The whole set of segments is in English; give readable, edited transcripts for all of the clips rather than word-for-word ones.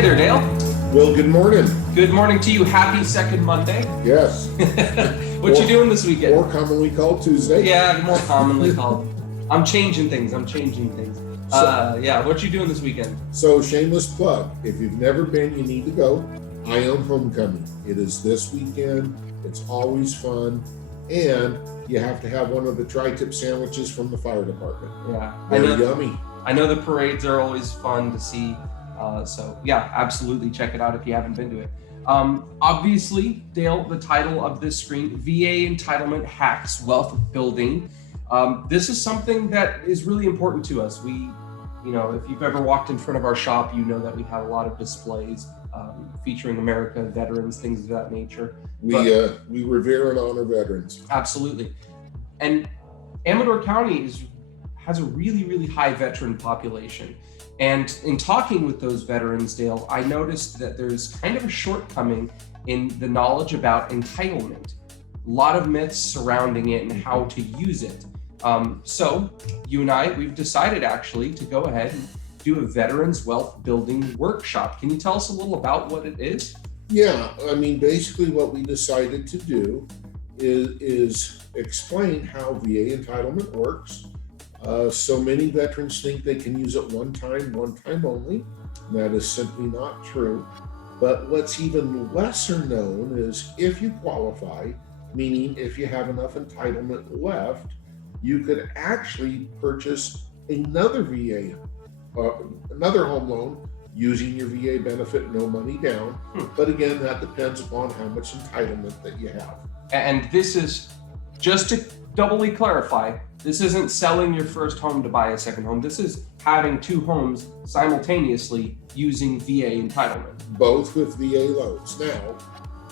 Hey there, Dale. Well, good morning. Good morning to you. Happy second Monday. Yes. What you doing this weekend? More commonly called Tuesday. Yeah, more commonly called. I'm changing things. Yeah, what you doing this weekend? So, shameless plug. If you've never been, you need to go. Ione Homecoming. It is this weekend. It's always fun. And you have to have one of the tri-tip sandwiches from the fire department. Yeah. They're yummy. I know the parades are always fun to see. So yeah, absolutely check it out if you haven't been to it. Obviously, Dale, the title of this screen, VA Entitlement Hacks Wealth Building. This is something that is really important to us. If you've ever walked in front of our shop, you know that we have a lot of displays featuring America, veterans, things of that nature. We revere and honor veterans. Absolutely. And Amador County has a really, really high veteran population. And in talking with those veterans, Dale, I noticed that there's kind of a shortcoming in the knowledge about entitlement. A lot of myths surrounding it and how to use it. So you and we've decided actually to go ahead and do a veterans wealth building workshop. Can you tell us a little about what it is? Yeah, basically what we decided to do is explain how VA entitlement works. So many veterans think they can use it one time only. That is simply not true. But what's even lesser known is if you qualify, meaning if you have enough entitlement left, you could actually purchase another home loan using your VA benefit, no money down. But again, that depends upon how much entitlement that you have. And this is, just to doubly clarify, this isn't selling your first home to buy a second home. This is having two homes simultaneously using VA entitlement. Both with VA loans. Now,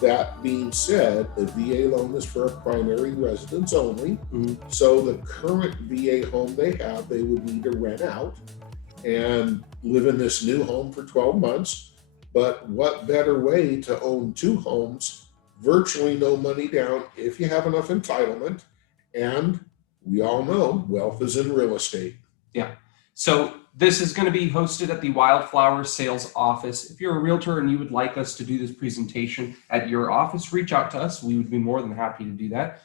that being said, the VA loan is for a primary residence only. Mm-hmm. So the current VA home they have, they would need to rent out and live in this new home for 12 months. But what better way to own two homes, virtually no money down, if you have enough entitlement? And we all know wealth is in real estate. Yeah. So this is going to be hosted at the Wildflower sales office. If you're a realtor and you would like us to do this presentation at your office, reach out to us. We would be more than happy to do that.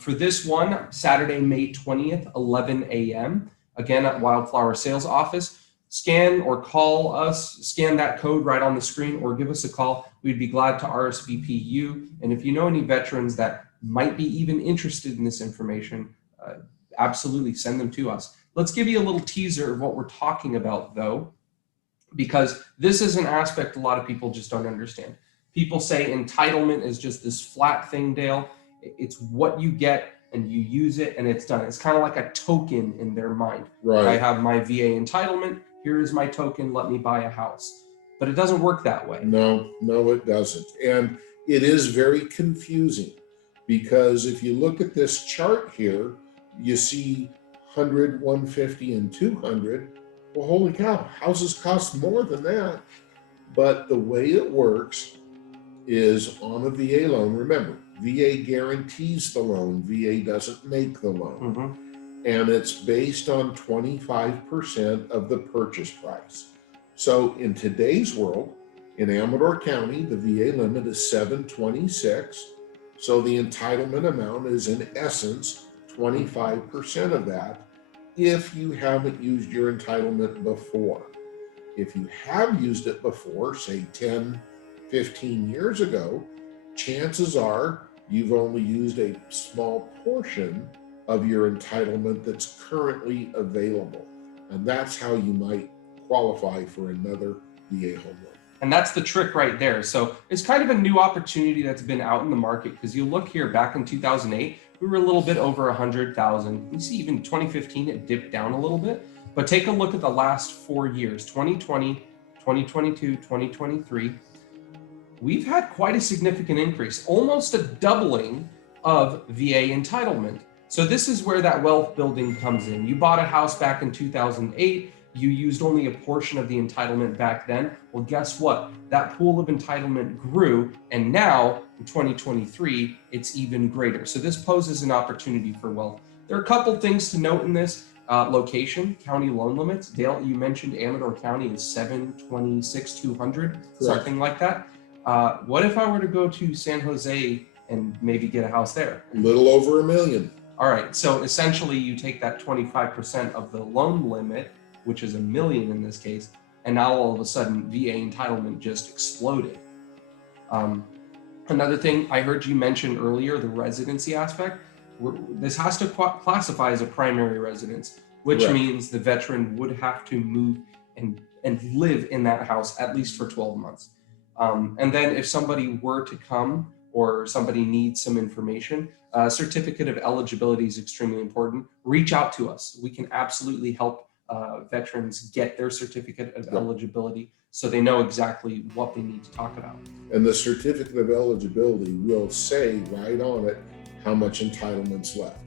For this one, Saturday, May 20th, 11 a.m., again at Wildflower sales office, scan or call us, scan that code right on the screen or give us a call. We'd be glad to RSVP you. And if you know any veterans that might be even interested in this information, absolutely send them to us. Let's give you a little teaser of what we're talking about though, because this is an aspect a lot of people just don't understand. People say entitlement is just this flat thing, Dale. It's what you get and you use it and it's done. It's kind of like a token in their mind. Right. I have my VA entitlement. Here is my token. Let me buy a house. But it doesn't work that way. No, it doesn't. And it is very confusing because if you look at this chart here, you see 100, 150, and 200. Well, holy cow, houses cost more than that. But the way it works is on a VA loan. Remember, VA guarantees the loan. VA doesn't make the loan. Mm-hmm. And it's based on 25% of the purchase price. So in today's world, in Amador County, the VA limit is $726. So the entitlement amount is in essence 25% of that if you haven't used your entitlement before. If you have used it before, say 10, 15 years ago, chances are you've only used a small portion of your entitlement that's currently available. And that's how you might qualify for another VA home loan. And that's the trick right there. So it's kind of a new opportunity that's been out in the market because you look here back in 2008, we were a little bit over 100,000. You see even 2015, it dipped down a little bit, but take a look at the last 4 years, 2020, 2022, 2023. We've had quite a significant increase, almost a doubling of VA entitlement. So this is where that wealth building comes in. You bought a house back in 2008, you used only a portion of the entitlement back then. Well, guess what? That pool of entitlement grew, and now in 2023, it's even greater. So this poses an opportunity for wealth. There are a couple things to note in this. Location, county loan limits. Dale, you mentioned Amador County is 726,200, something like that. What if I were to go to San Jose and maybe get a house there? A little over $1 million. All right, so essentially you take that 25% of the loan limit, which is $1 million in this case, and now all of a sudden VA entitlement just exploded. Another thing I heard you mention earlier, the residency aspect. This has to classify as a primary residence, which Correct. means the veteran would have to move and live in that house at least for 12 months. And then if somebody were to come or somebody needs some information, certificate of eligibility is extremely important. Reach out to us. We can absolutely help veterans get their certificate of eligibility so they know exactly what they need to talk about. And the certificate of eligibility will say right on it how much entitlement's left.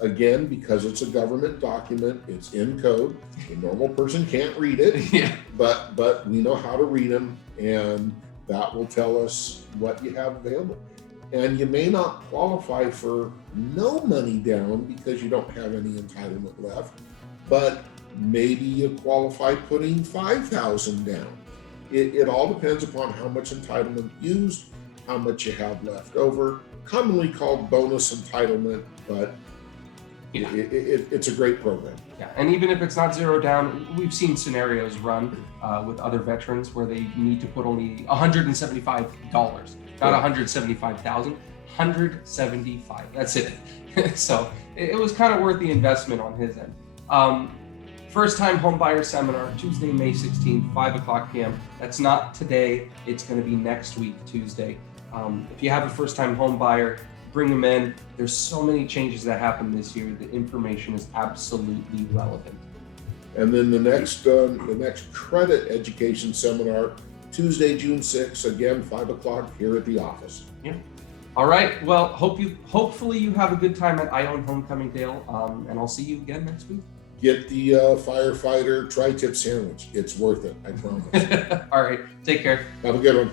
Again, because it's a government document, it's in code. The normal person can't read it, Yeah. but we know how to read them, and that will tell us what you have available. And you may not qualify for no money down because you don't have any entitlement left, but maybe you qualify putting $5,000 down. It all depends upon how much entitlement used, how much you have left over, commonly called bonus entitlement, but Yeah. it's a great program. Yeah, and even if it's not zero down, we've seen scenarios run with other veterans where they need to put only $175, not $175,000, $175. That's it. So it was kind of worth the investment on his end. First time home buyer seminar, Tuesday, May 16th, 5:00 p.m. That's not today. It's going to be next week, Tuesday. If you have a first time home buyer, bring them in. There's so many changes that happened this year. The information is absolutely relevant. And then the next credit education seminar, Tuesday, June 6th, again, 5:00 here at the office. Yeah. All right. Well, hopefully you have a good time at Ione Homecoming, Dale. And I'll see you again next week. Get the firefighter tri-tip sandwich. It's worth it, I promise. All right. Take care. Have a good one.